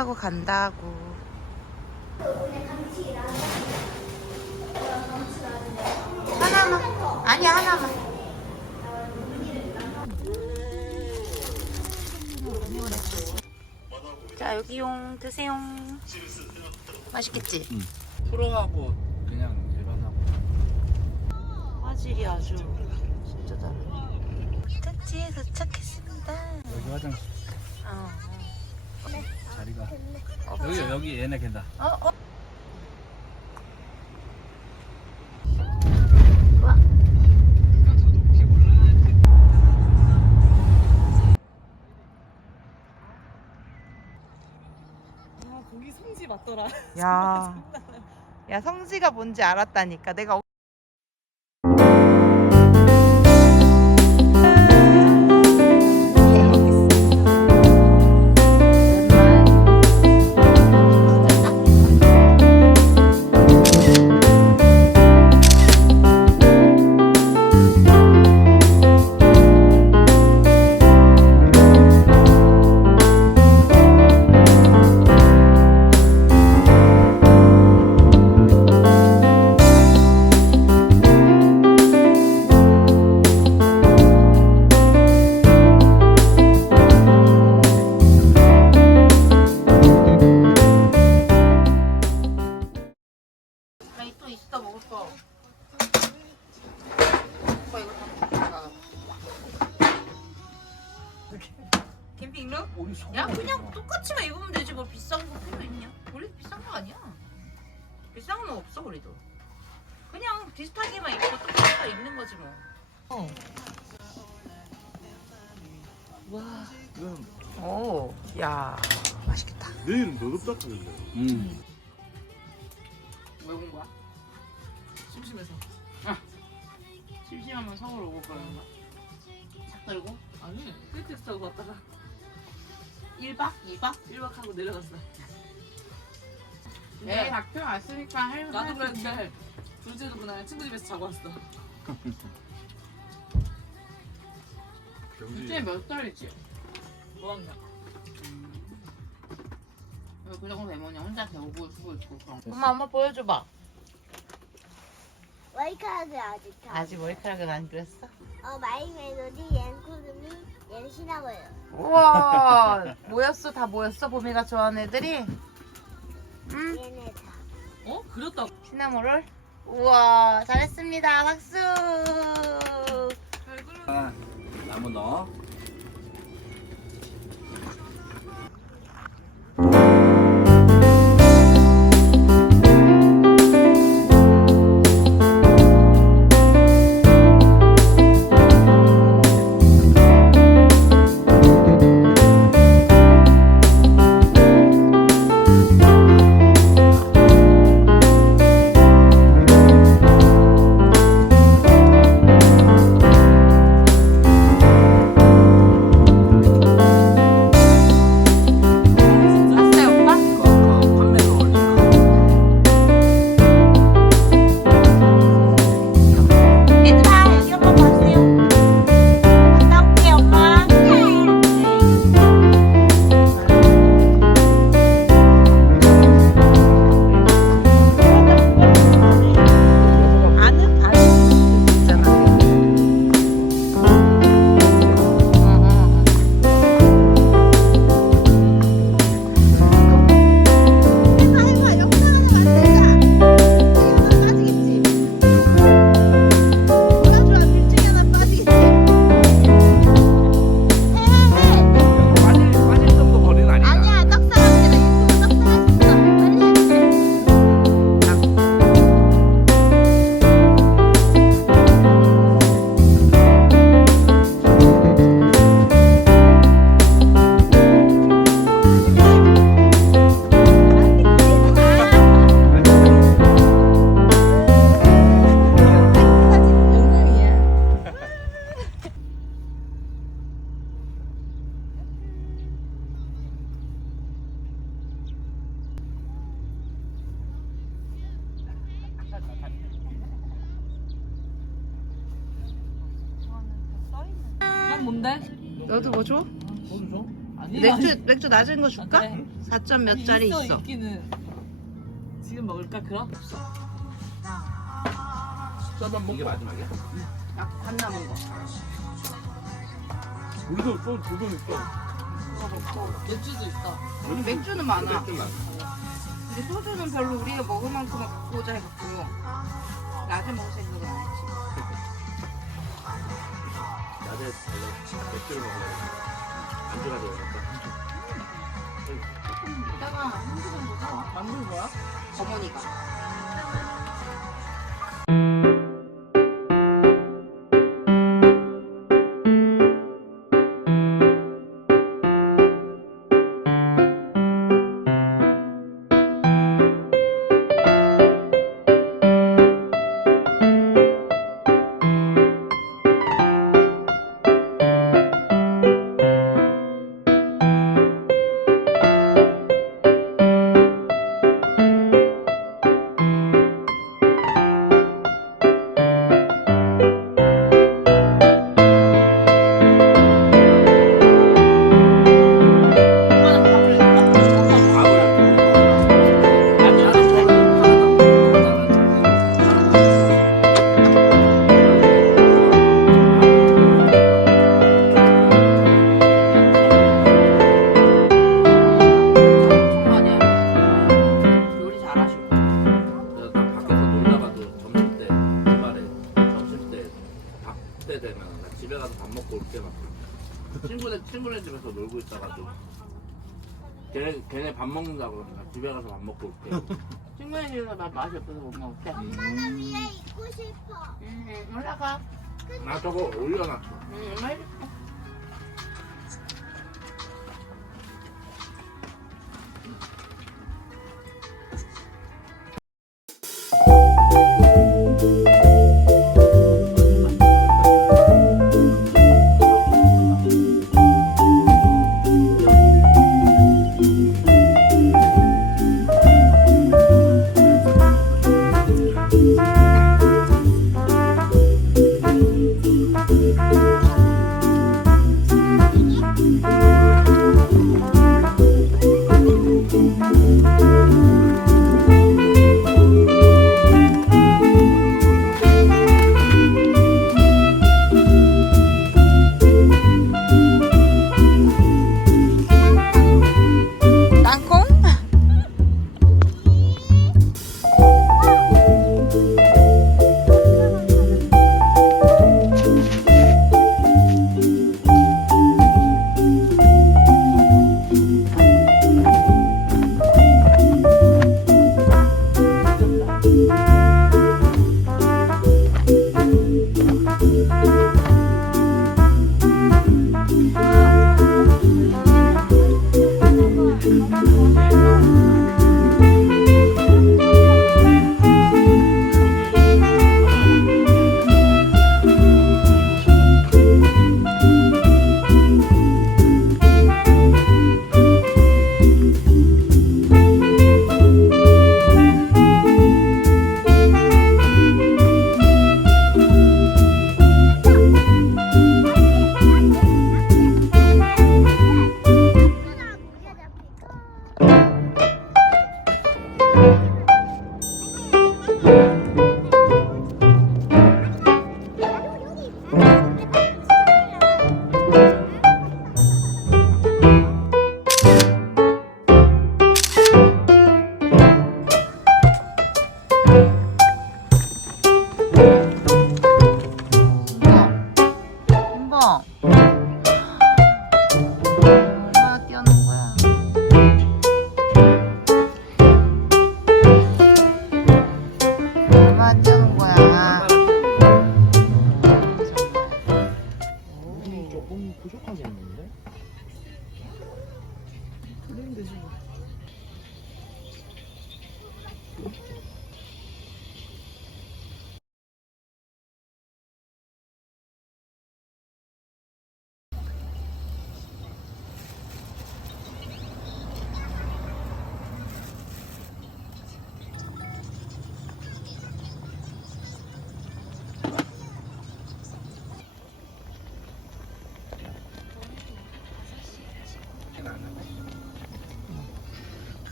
정리하고 간다고. 하나만. 아니야, 하나만. 자, 여기용 드세요. 맛있겠지? 프로하고 그냥 일반하고 화질이 아주 진짜 다르네. 택지에 도착했습니다. 여기 화장실 어. 자리가 어. 여기 여기 얘네 걔다 어, 어. 아 거기 성지 맞더라. 야, 야 성지가 뭔지 알았다니까. 내가 와. 그냥 오, 야 맛있겠다. 내일은 더 덥다 하던데. 음. 왜온 거야? 심심해서. 심심하면 서울 오고 그러는 거야? 차 끌고? 아니 KTX 타고 갔다가 1박? 2박? 1박 하고 내려갔어. 네, 닥터 왔으니까 할 나도 그랬는데 둘째도 그날 친구 집에서 자고 왔어. 둘째 몇 살이지? 뭐하냐? 왜 그런 거 뭐냐 혼자 배우고 쓰고 있고 그런 거. 엄마 엄마 보여줘봐. 머리카락을 아직 다. 아직 머리카락은 안 그렸어? 어 마이 멜로디 옌쿠르미 옌시나워요. 우와 모였어 다 모였어 봄이가 좋아하는 애들이? 응? 얘네 다. 어? 그렸다. 시나모를? 우와 잘했습니다 박수. 아, 나무 난 뭔데? 너도 뭐 줘? 돈 줘? 맥주 맥주 낮은 거 줄까? 그래. 4점 몇 짜리 있어. 있기는. 지금 먹을까 그럼? 이게 마지막이야? 반 남은 거. 우리도 또 두돈 있어. 맥주도 있어. 우리 맥주는 많아. 맥주. 근데 소주는 별로 우리가 먹을 만큼만 갖고 오자 해갖고 낮에 먹을 생각은 안 했지. 낮에 원래 맥주를 먹어야 안주가 되니까. 이따가 한두 정도 사와. 만든 거야? 어머니가. 걔네 걔네 밥 먹는다 그러면 나 집에 가서 밥 먹고 올게. 친구네 집에서 나 맛이 없어서 못 먹을게. 엄마 위에 있고 싶어. 음, 올라가. 나 저거 올려놨어. 음, 엄마 해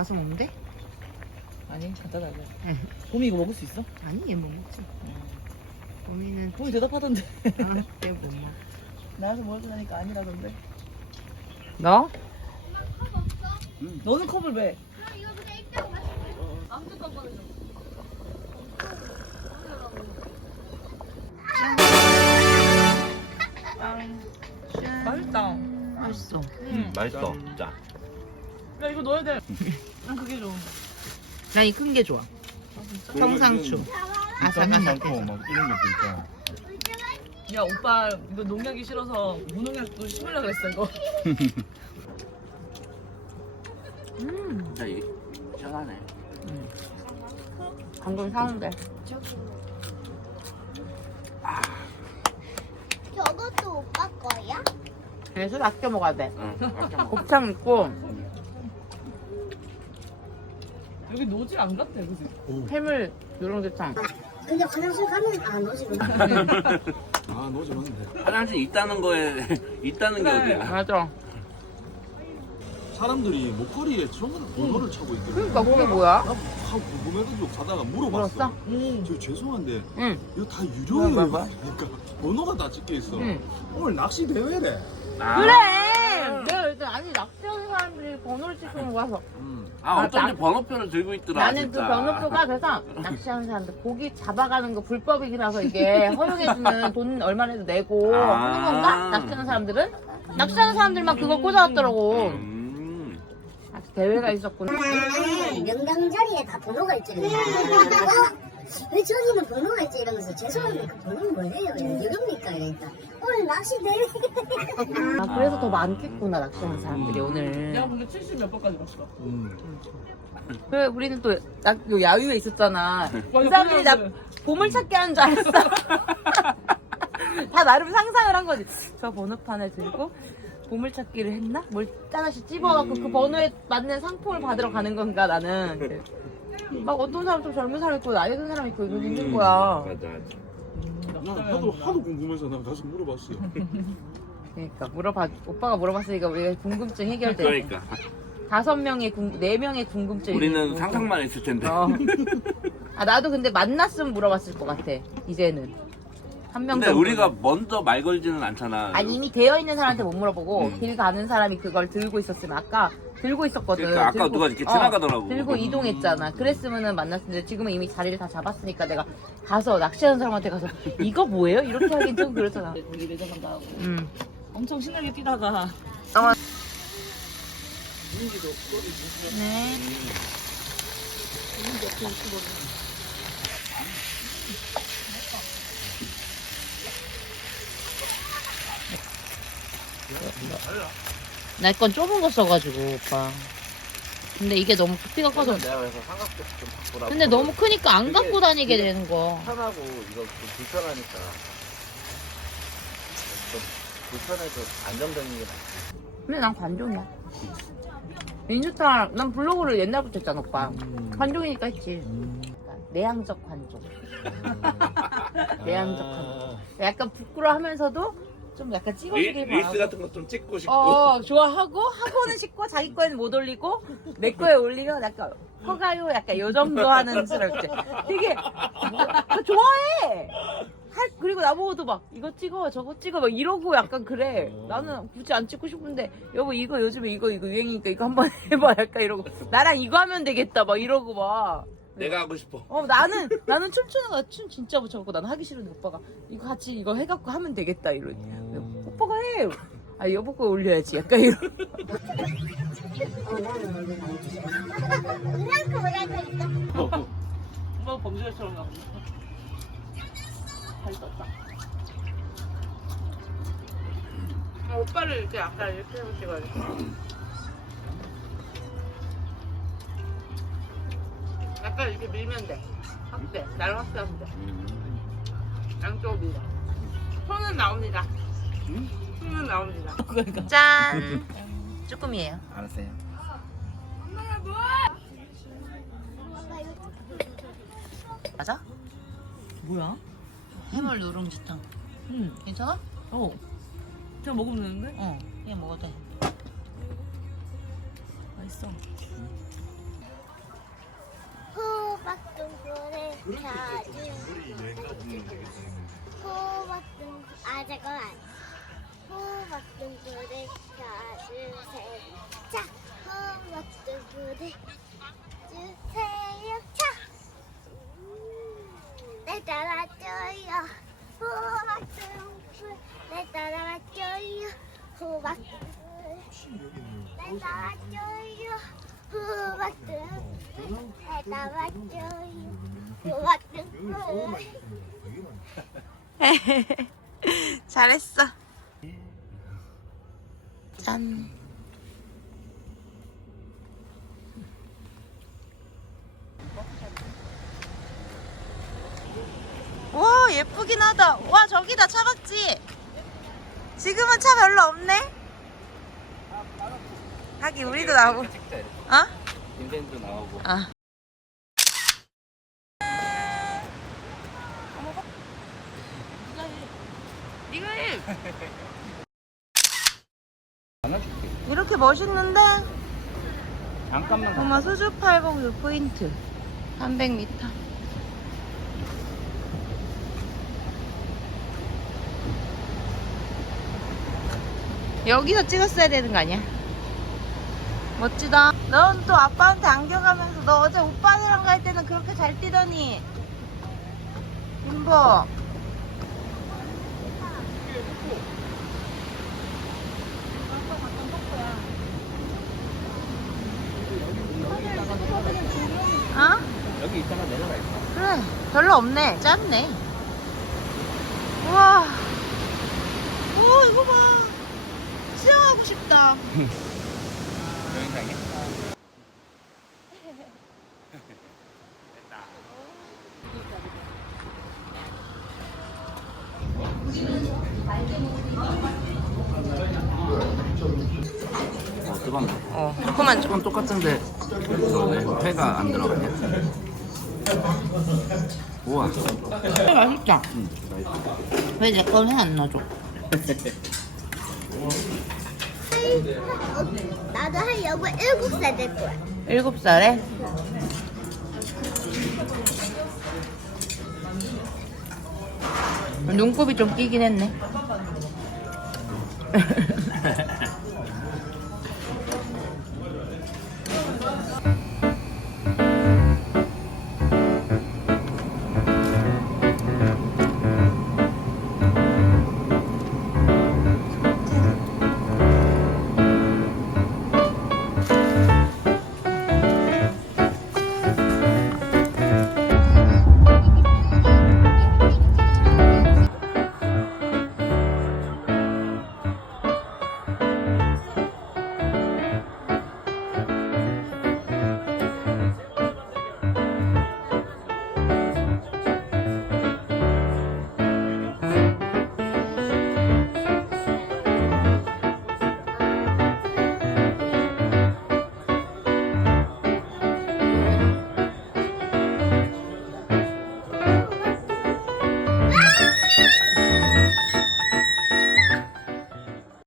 와서 먹는데? 아니 간단하게. 응. 봄이 이거 먹을 수 있어? 아니 얘 못 먹지. 봄이는 봄이 대답하던데. 아, 얘못 먹어. 나와서 먹으려니까 아니라던데. 너? 너는 컵을 왜? 맛있다. 맛있어. 음, 맛있어. 자. 야 이거 넣어야 돼. 난 그게 좋아. 난이큰 게 좋아. 평상추. 아삭아삭해. 막 이런 것도 있잖아. 야 오빠 이거 농약이 싫어서 무농약도 심으려 그랬어 이거. 음. 진짜 이 시원하네. 방금 사는데. 저것도 오빠 거야? 그래서 아껴 먹어야 돼. 응. 곱창 있고 여기 노질 안 같아 그지? 해물 누룽지탕. 근데 화장실 가면 안 오지구나. 아, 노지 맞네. 화장실 있다는 거에 있다는 게 그래. 어디야? 맞아. 사람들이 목걸이에 저런 거 번호를 차고 있거든. 그러니까 그게 뭐야? 나 하- 궁금해가지고 가다가 물어봤어. 물었어? 응. 저 죄송한데 응. 이거 다 유료예요. 뭐야, 뭐야? 그러니까 번호가 다 찍혀 있어. 응. 오늘 낚시 대회래. 아. 그래. 내가 일단 아니 낚시하는 사람들이 번호를 찍고 와서 음. 아, 아, 어쩐지 나- 번호표를 들고 있더라. 나는 진짜. 그 번호표가 돼서 낚시하는 사람들 고기 잡아가는 거 불법이라서 이게 허용해주는 돈 얼마라도 내고 아. 하는 건가? 낚시하는 사람들은? 낚시하는 사람들만 그걸 꽂아놨더라고. 음. 아, 대회가 있었구나. 나는 명당 자리에 다 번호가 있거든요. 어? 왜 저기는 번호가 있지 이러면서 죄송한데 그 번호는 뭐예요? 유료입니까? 이러니까 오늘 낚시 대회 아, 그래서 더 많겠구나 낚시하는 사람들이 오늘. 내가 근데 70몇 번까지 갔어. 음. 그래 우리는 또 나, 요 야유회 있었잖아. 그 맞아, 사람들이 나 그래. 보물 찾기 하는 줄 알았어. 다 나름 상상을 한 거지. 저 번호판을 들고 보물 찾기를 했나? 뭘 하나씩 찝어갖고 그 번호에 맞는 상품을 받으러 가는 건가 나는. 막 어떤 사람 좀 젊은 사람 있고 나이 든 사람 있고 이거 있는 거야. 맞아, 맞아. 나 하도 하도 궁금해서 난 가서 물어봤어. 그러니까 물어봐 오빠가 물어봤으니까 우리가 궁금증 해결돼. 그러니까 다섯 명의 궁, 네 명의 궁금증이. 우리는. 상상만 했을 텐데. 어. 아 나도 근데 만났으면 물어봤을 것 같아. 이제는 한 명. 근데 정도. 우리가 먼저 말 걸지는 않잖아. 아니 이미 되어 있는 사람한테 못 물어보고 음. 길 가는 사람이 그걸 들고 있었으면 아까 들고 있었거든. 그러니까 아까 들고- 누가 이렇게 어, 지나가더라고. 들고 이동했잖아. 그랬으면은 만났는데 지금은 이미 자리를 다 잡았으니까 내가 가서 낚시하는 사람한테 가서 이거 뭐예요? 이렇게 하긴 좀 그렇잖아. 거기 내려간다 하고. 음. 엄청 신나게 뛰다가 네. 나건 좁은 거 써가지고 오빠. 근데 이게 너무 부피가 커서. 내가 그래서 삼각대 좀 바꾸라고. 근데 너무 크니까 안 갖고 다니게 되는 거. 편하고 이거 좀 불편하니까 좀 불편해도 안정적인 게 낫지. 근데 난 관종이야. 인스타, 난 블로그를 옛날부터 했잖아, 오빠. 관종이니까 했지. 내향적 관종. 내향적 관종. 약간 부끄러워하면서도 좀 약간 찍어주길 리, 바라고. 같은 거 좀 찍고 싶고. 어, 좋아하고, 하고는 싶고, 자기 거에는 못 올리고, 내 거에 올리면 약간, 허가요? 약간 요 정도 하는 스럽지. 되게, 뭐, 좋아해! 할, 그리고 나보고도 막, 이거 찍어, 저거 찍어, 막 이러고 약간 그래. 나는 굳이 안 찍고 싶은데, 여보, 이거 요즘에 이거, 이거 유행이니까 이거 한번 해봐. 약간 이러고, 나랑 이거 하면 되겠다. 막 이러고 막. 내가 하고 싶어. 어, 나는, 나는 춤추는 거, 춤 진짜 못 춰갖고, 나는 하기 싫은데, 오빠가, 이거 같이 이거 해갖고 하면 되겠다. 이러니. 오빠가 해! 아, 여보 거 올려야지. 약간 이러 오빠 범죄자처럼 가고. 잘 떴다. 오빠를 이렇게 아까 이렇게 찍어야지. 약간 이렇게 밀면 돼. 확대. 나를 확대하면 돼. 양쪽으로 밀어. 손은 나옵니다. 손은 나옵니다. 그러니까. 짠! 쭈꾸미예요. 알았어요. 그냥 먹으면 되는데? 어 그냥 먹어도 돼 맛있어. 가지 호박동 아 잠깐만. 호박동굴에 가주세요. 자 호박동굴에 주세요. 자내 따라줘요. 내 따라줘요. 내 따라줘요. 호박동굴 내 따라줘요 잘했어. 짠. 와 예쁘긴 하다. 와 저기다 차박지. 지금은 차 별로 없네? 하긴 우리도 나오고. 어? 인벤도 나오고. 아 네가 해 안아줄게. 이렇게 멋있는데 잠깐만. 가. 엄마 수주 팔복 포인트 300m 여기서 찍었어야 되는 거 아니야? 멋지다 넌 또 아빠한테 안겨가면서 너 어제 오빠들랑 갈 때는 그렇게 잘 뛰더니 김보 어? 여기 있다가 내려가 있어. 그래. 별로 없네. 짧네. 우와. 오 이거 봐. 수영하고 싶다. 여행장에? 어, 뜨겁네. 어 조금만 좀 조금 똑같은데 그러네. 회가 안 들어가냐? 우와. 맛있다 응. 왜내건회안 넣어줘 나도 한 여보 일곱 살 될 거야 일곱 살에 눈곱이 좀 끼긴 했네